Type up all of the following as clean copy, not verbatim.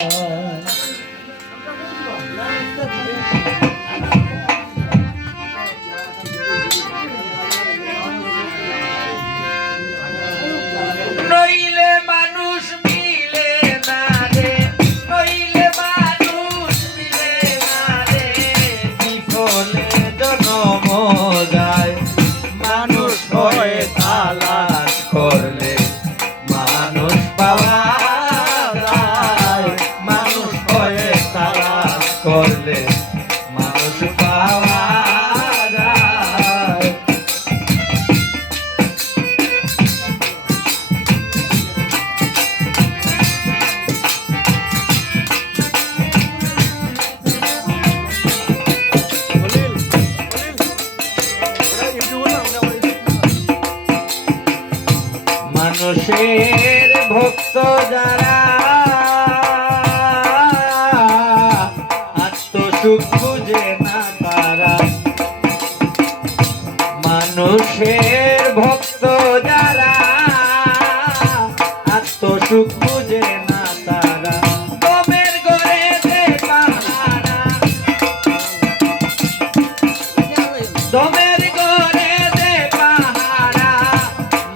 নইলে মানুষ মিলে না রে, নইলে মানুষ মিলে না রে, বিফলে জনম যায়। মানুষ হয়ে তালাশ করলে মানুষ পাওয়া যায়, মানুষ হয়ে তালাশ করলে মানুষ পাওয়া যায়। মানুষের ভক্ত যারা আত্মসুখ বুঝে না তারা, মানুষের ভক্ত যারা আত্মসুখ বুঝে না তারা, দমের ঘরে দে পাহারা, দমের ঘরে দে পাহারা,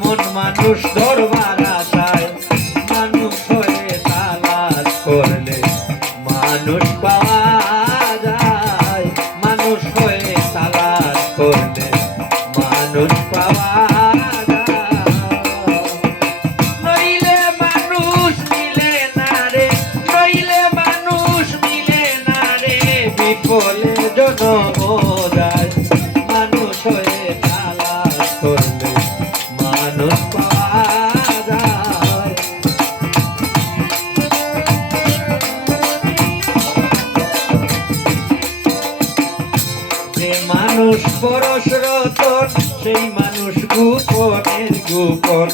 মন মানুষ ধরবার আশায়, মানুষ হয়ে তালাশ করলে মানুষ পাওয়া যায়, মানুষ হয়ে তালাশ করলে মানুষ পাওয়া যায়। নইলে মানুষ মিলে না রে, নইলে মানুষ মিলে না রে, বিফলে জনম যায়। মানুষ হয়ে তালাশ করলে মানুষ পাওয়া যায়। যে মানুষ পরশ রতন সেই মানুষ গোপনের গোপন,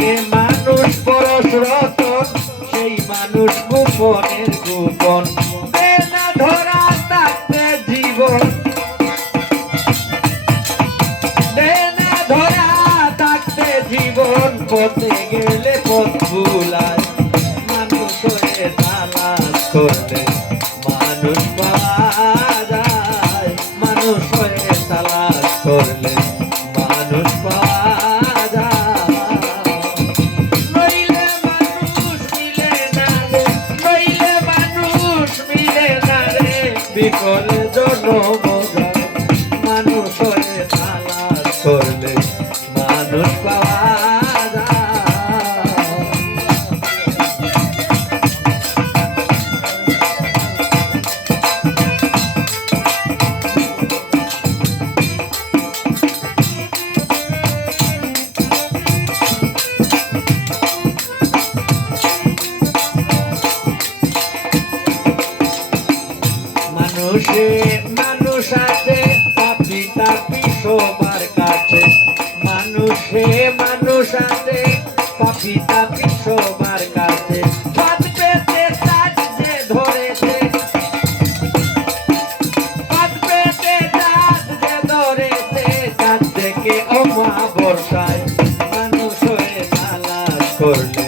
যে মানুষ পরশ রতন সেই মানুষ গোপনের গোপন, বেলা ধরা থাকতে জীবন, বেলা ধরা থাকতে জীবন, পথে গেলে পথ ভুলায়। মানুষ হয়ে তালাশ করলে মানুষ পাওয়া যায়, মানুষ হয়ে তালাশ করলে মানুষ পাওয়া যায়। নইলে মানুষ মিলে না রে, নইলে মানুষ মিলে না রে, বিফলে জনম যায়। মানুষ হয়ে তালাশ করলে মানুষ পাওয়া যায়। মানুষে মানুষ আছে পাপি তাপি সবার কাছে, মানুষে মানুষ আছে পাপি তাপি সবার কাছে, হাত পেতে তাজ যে ধরেছে, হাত পেতে তাজ যে ধরেছে, কাছ থেকে অমা বর্ষায়। মানুষ হয়ে তালাশ করলে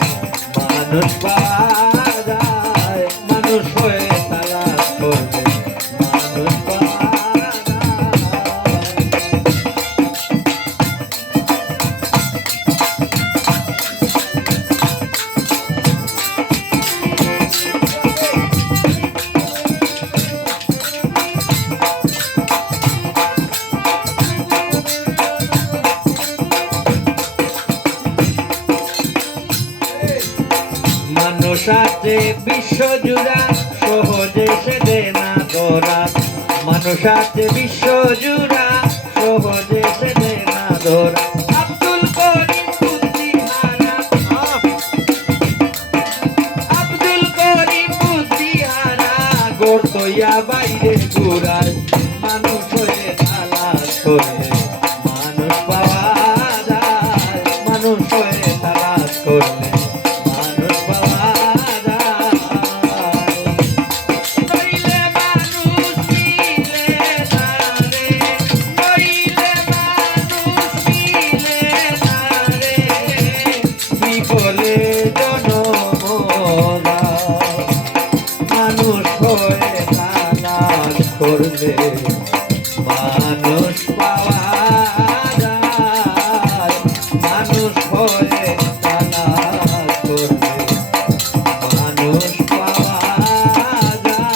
মানুষ পাওয়া যায়, মানুষ হয়ে তালাশ করলে মানুষ পাওয়া যায়। মানুষ আছে বিশ্বজুড়া সহজে সে দে না ধরা, মানুষ আছে বিশ্বজুড়া সহজে সে দে না ধরা। আব্দুল করিম বুদ্ধিহারা, আব্দুল করিম বুদ্ধিহারা, গর্তইয়া বাইরে ঘুরায়। মানুষ হয়ে তালাশ করলে মানুষ পাওয়া যায়, মানুষ হয়ে তালাশ করলে মানুষ পাওয়া যায়। নইলে মানুষ মিলে না রে, নইলে মানুষ মিলে না রে, বিফলে জনম যায়। মানুষ হয়ে তালাশ করলে মানুষ পাওয়া যায়, মানুষ হয়ে তালাশ করলে মানুষ পাওয়া যায়।